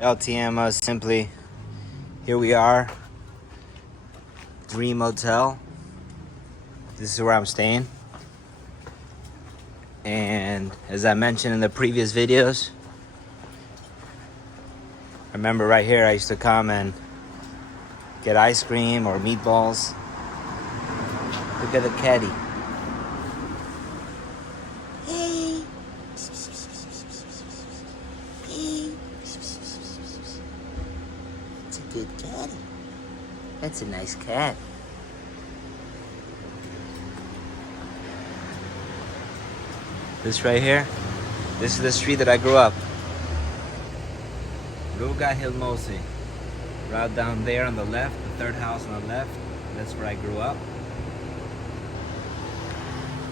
LTM Simply. Here we are, Dream Hotel. This is where I'm staying. And as I mentioned in the previous videos, remember right here I used to come and get ice cream or meatballs. Look at the caddy. Hey. Hey. It's a good caddy. That's a nice cat. This right here, this is the street that I grew up. Ruga Hilmosi. Right down there on the left, the third house on the left, that's where I grew up.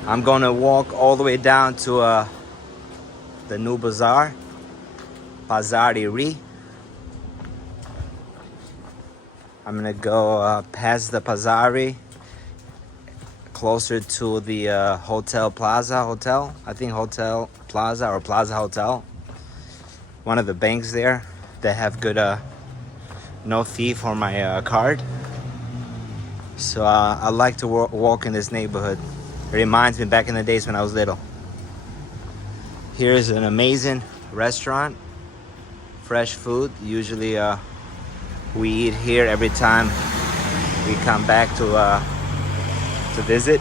I'm gonna walk all the way down to the new Bazaar, Pazari I Ri. I'm gonna go past the Pazari, closer to the Hotel Plaza Hotel. I think Hotel Plaza or Plaza Hotel. One of the banks there that have good no fee for my card. So I like to walk in this neighborhood. It reminds me back in the days when I was little. Here's an amazing restaurant, fresh food. Usually we eat here every time we come back to visit.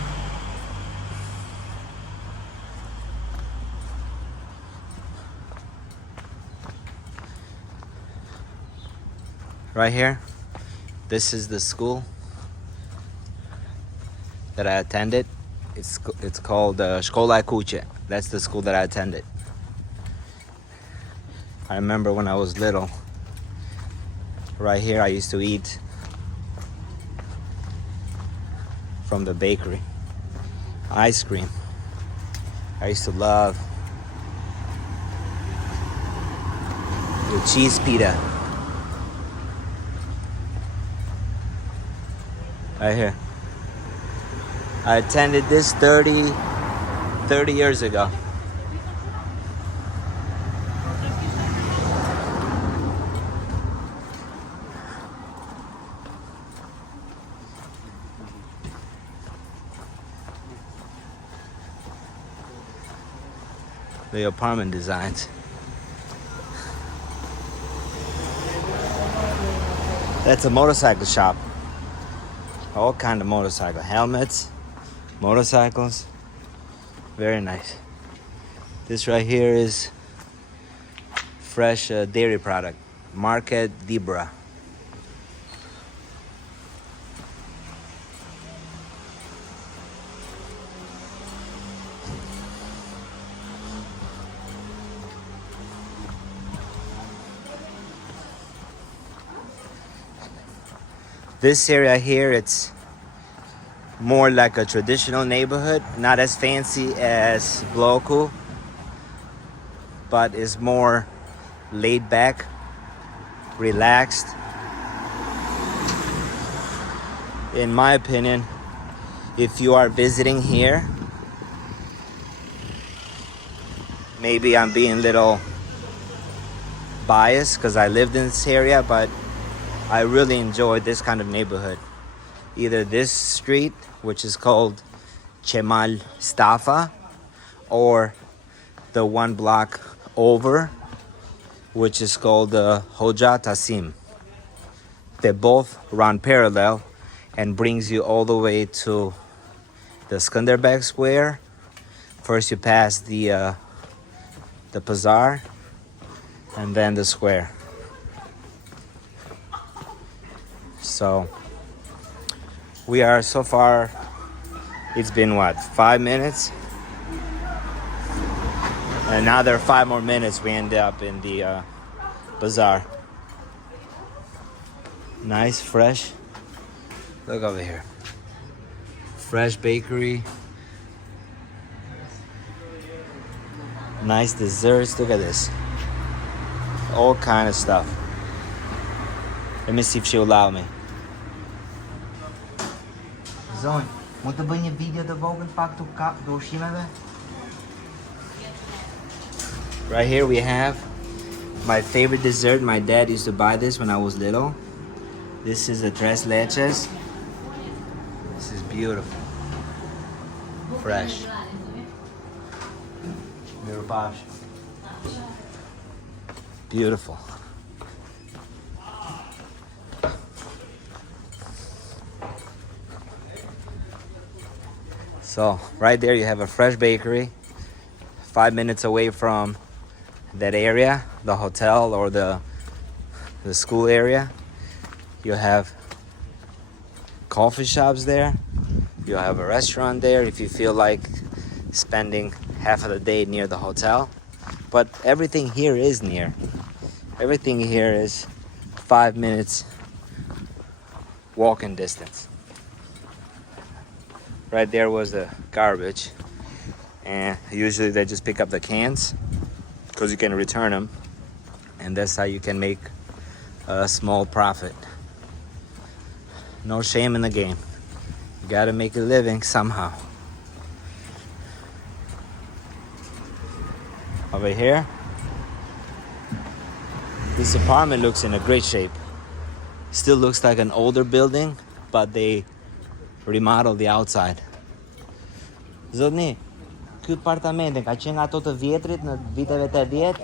Right here, this is the school that I attended. It's called Škola Kuće. That's the school that I attended. I remember when I was little, right here I used to eat from the bakery. Ice cream. I used to love the cheese pita. Right here. I attended this 30 years ago. The apartment designs. That's a motorcycle shop. All kind of motorcycle helmets, motorcycles. Very nice. This right here is fresh dairy product, Market Dibra. This area here, it's more like a traditional neighborhood, not as fancy as Bloku, but is more laid back, relaxed. In my opinion, if you are visiting here, maybe I'm being a little biased because I lived in this area, but I really enjoyed this kind of neighborhood. Either this street, which is called Cemal Stafa, or the one block over, which is called Hoxha Tasim. They both run parallel and brings you all the way to the Skanderbeg Square. First you pass the Bazaar and then the square. So we are so far, it's been what, 5 minutes? And now there are 5 more minutes, we end up in the Bazaar. Nice, fresh. Look over here. Fresh bakery. Nice desserts, look at this. All kind of stuff. Let me see if she'll allow me. Zonë, mund të bëj një video të vogël pak të ushqimeve? Right here we have My favorite dessert, my dad used to buy this when I was little. This is a tres leches. This is beautiful. Fresh. Beautiful. So right there you have a fresh bakery, 5 minutes away from that area, the hotel or the school area. You have coffee shops there. You have a restaurant there if you feel like spending half of the day near the hotel. But everything here is near. Everything here is 5 minutes walking distance. Right there was the garbage, and usually they just pick up the cans because you can return them, and that's how you can make a small profit. No shame in the game. You gotta make a living somehow. Over here, this apartment looks in a great shape. Still looks like an older building, but they remodeled the outside. Zotni, ky apartament ka qenë ato të vjetrit në viteve 80.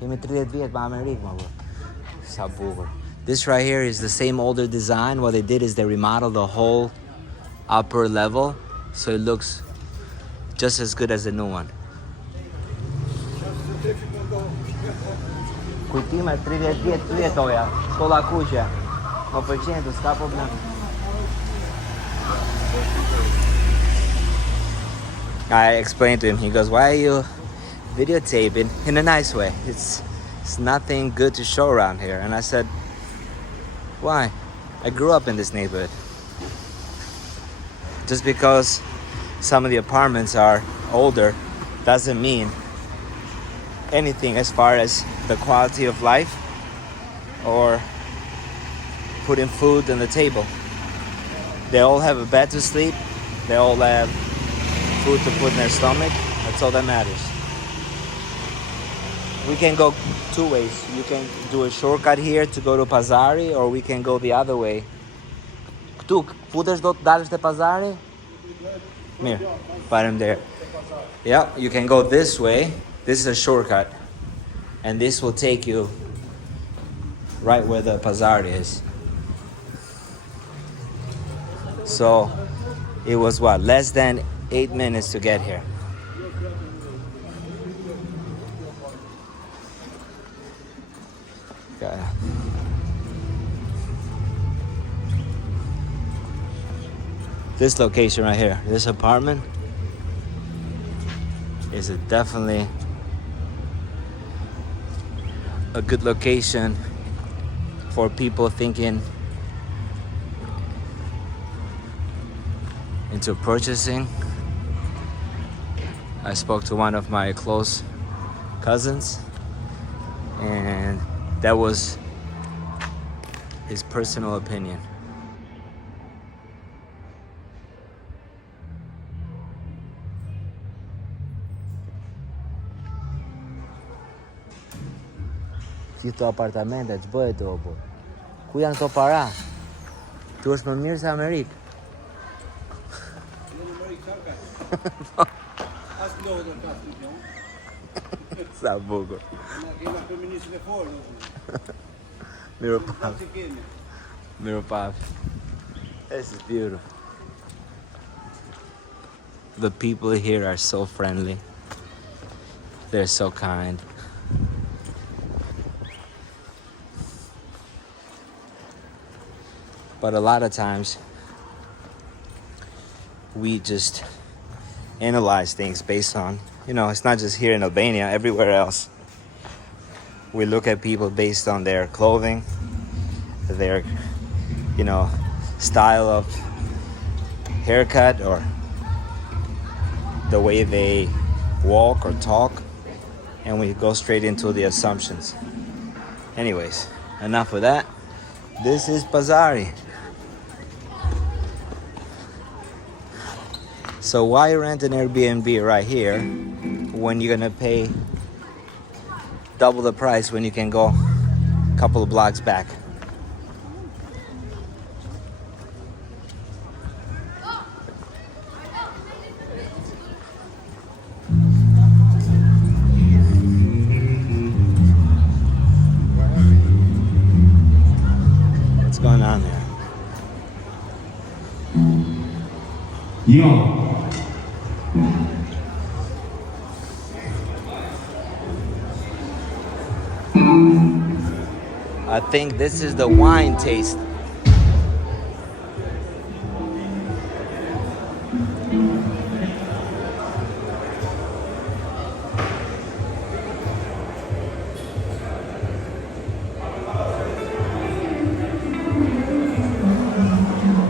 Kemi 30 vjet pa Amerikë më burr. Sa bukur. This right here is the same older design. What they did is they remodeled the whole upper level, so it looks just as good as the new one. Kujtime 30 vjet tu jetoja, shkolla kuqe. Më pëlqen tu, s'ka problem. I explained to him, he goes, why are you videotaping? In a nice way. It's nothing good to show around here. And I said, why? I grew up in this neighborhood. Just because some of the apartments are older doesn't mean anything as far as the quality of life or putting food on the table. They all have a bed to sleep. They all have food to put in their stomach. That's all that matters. We can go two ways. You can do a shortcut here to go to Pazari, or we can go the other way. Këtu, futesh do të dalësh te Pazari? Mirë, faleminderit. Yeah, you can go this way. This is a shortcut. And this will take you right where the Pazari is. So it was what, less than 8 minutes to get here. Okay. This location right here, this apartment is definitely a good location for people thinking into purchasing. I spoke to one of my close cousins, and that was his personal opinion. Këto apartamente që bëhet o po. Ku janë këto para? Tu është më mirë se Amerikë. Sa bukur. Miropaf. This is beautiful. The people here are so friendly. They're so kind. But a lot of times we just analyze things based on, it's not just here in Albania, everywhere else. We look at people based on their clothing, their, style of haircut, or the way they walk or talk, and we go straight into the assumptions. Anyways, enough of that. This is Pazari. So why rent an Airbnb right here when you're gonna pay double the price when you can go a couple of blocks back. What's going on there? Yo. I think this is the wine taste.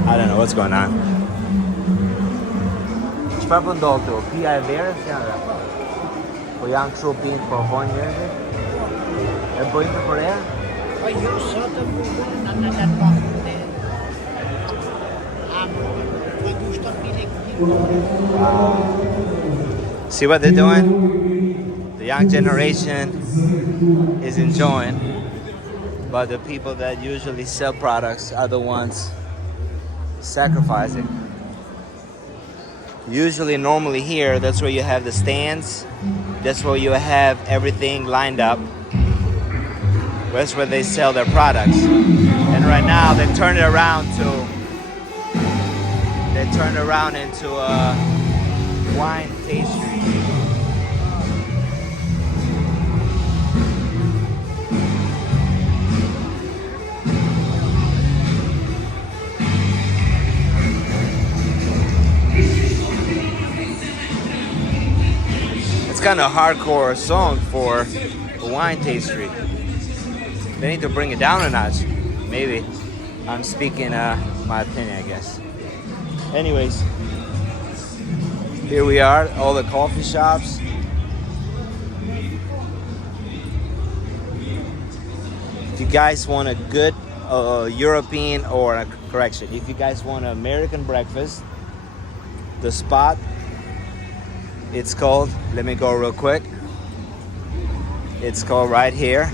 I don't know what's going on. Çfarë po ndodh këtu? Pija e verës janë. Po janë kështu pinë po bojnë njerëzit? E bëjnë për erë? Po jo sot e bukur në të pakë. Po gusto pile See what they're doing? The young generation is enjoying, but the people that usually sell products are the ones sacrificing. Usually, normally here, that's where you have the stands. That's where you have everything lined up. That's where they sell their products. And right now, they turn it around into a wine tasting. It's kind of hardcore song for a wine tasting. They need to bring it down a notch. Maybe. I'm speaking my opinion, I guess. Anyways, here we are, all the coffee shops. If you guys want a good European, or correction, if you guys want an American breakfast, the spot, it's called, let me go real quick. It's called right here.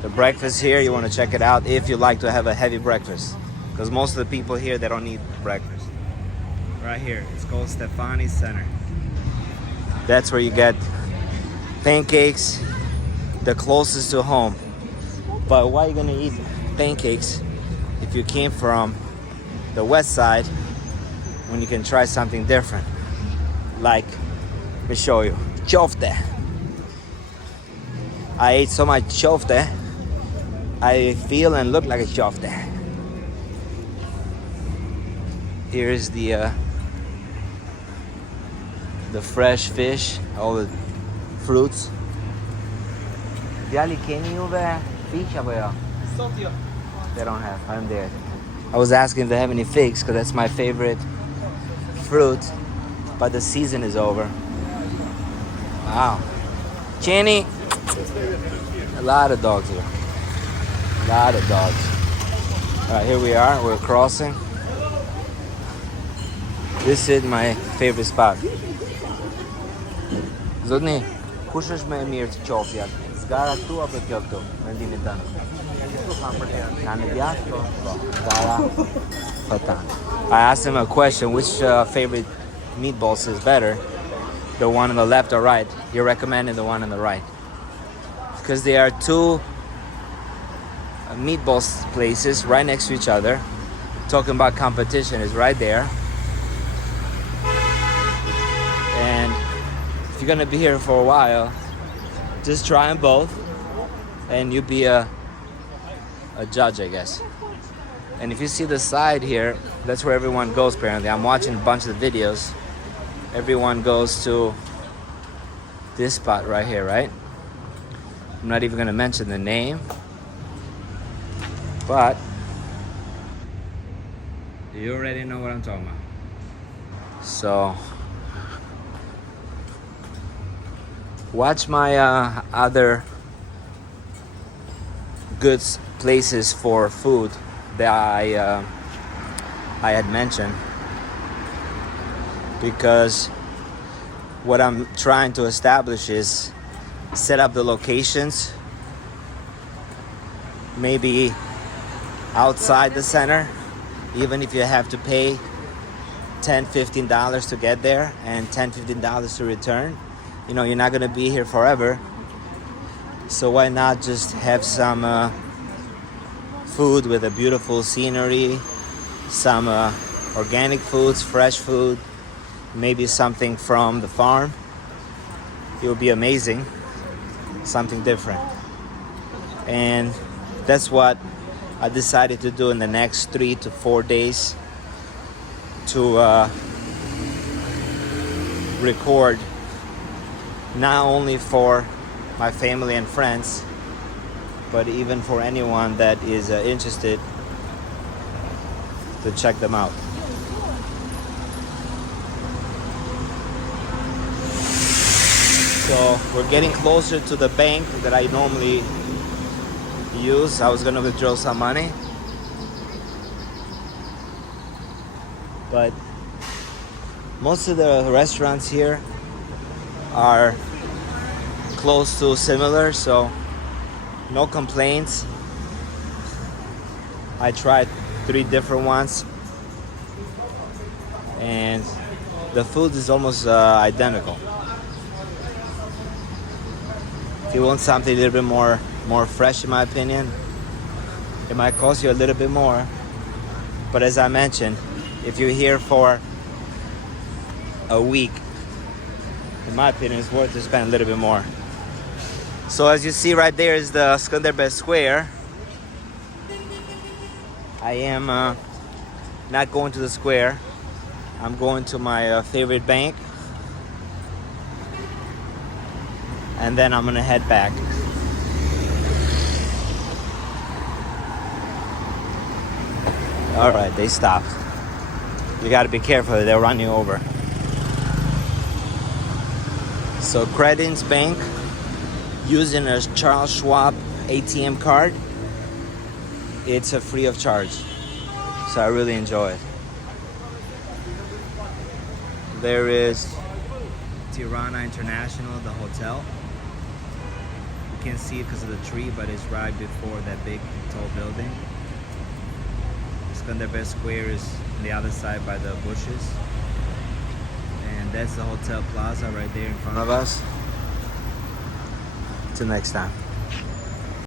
The breakfast here, you want to check it out if you like to have a heavy breakfast. Because most of the people here, they don't need breakfast. Right here, it's called Stefani's Center. That's where you get pancakes, the closest to home. But why are you gonna eat pancakes if you came from the west side when you can try something different? Like, let me show you, chofte. I ate so much chofte, I feel and look like a chofte. Here's the fresh fish, all the fruits. Djali, keni juve fish apo jo? They don't have. I'm there. I was asking if they have any figs because that's my favorite fruit, but the season is over. Wow. Jenny. A lot of dogs here. A lot of dogs. All right, here we are. We're crossing. This is my favorite spot. Zotni, kush është më e mirë të qofja? Zgara këtu apo kjo këtu? Mendimin tënd. Kanë djathtë? Po. Zgara fatan. I asked him a question, which favorite meatballs is better? The one on the left or right? You're recommending the one on the right. Because there are two meatballs places right next to each other. Talking about competition is right there. And if you're gonna be here for a while, just try them both and you'll be a judge, I guess. And if you see the side here, that's where everyone goes apparently. I'm watching a bunch of the videos. Everyone goes to this spot right here, right? I'm not even gonna mention the name, but you already know what I'm talking about. So watch my other good places for food that I had mentioned, because what I'm trying to establish is set up the locations, maybe outside the center, even if you have to pay $10-15 to get there and $10-15 to return. You know, you're not gonna be here forever, so why not just have some food with a beautiful scenery, some organic foods, fresh food, maybe something from the farm. It would be amazing, something different. And that's what I decided to do in the next 3 to 4 days, to record not only for my family and friends, but even for anyone that is interested to check them out. So we're getting closer to the bank that I normally use. I was gonna withdraw some money, but most of the restaurants here are close to similar, so no complaints. I tried 3 different ones and the food is almost identical. If you want something a little bit more fresh, in my opinion, it might cost you a little bit more, but as I mentioned, if you're here for a week, in my opinion, it's worth to spend a little bit more. So as you see right there is the Skanderbeg Square. I am not going to the square. I'm going to my favorite bank, and then I'm gonna head back. All right, they stopped. You gotta be careful, they'll run you over. So Credence Bank, using a Charles Schwab ATM card, it's a free of charge. So I really enjoy it. There is Tirana International, the hotel. You can't see it because of the tree, but it's right before that big tall building. Skanderbeg Square is on the other side by the bushes. And that's the Hotel Plaza right there in front of us. Till next time.